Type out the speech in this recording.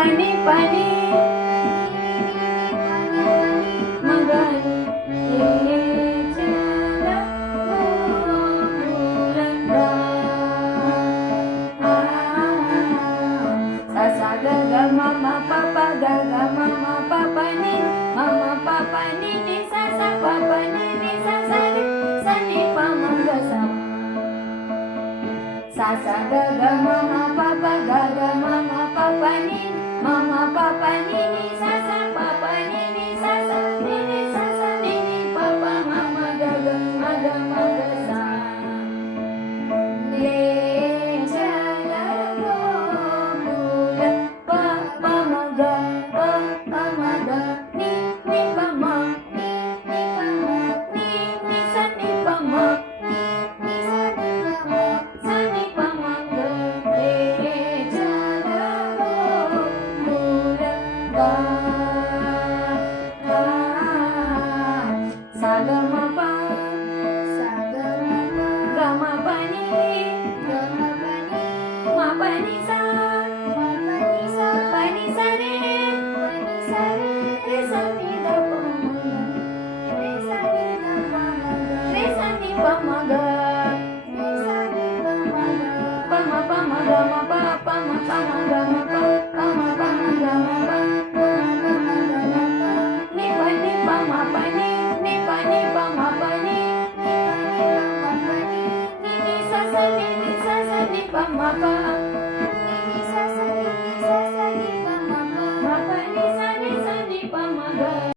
పని పని Magan mama papa gaga mama papa ni mama papa ni ni sa sa papa ni ni sa sa ni sa ni pa ma ga sa sa gaga mama papa ni mama papa ni ni sa sa papa ni ni sa sa ni ni papa mama gaga ma ga sa le Mama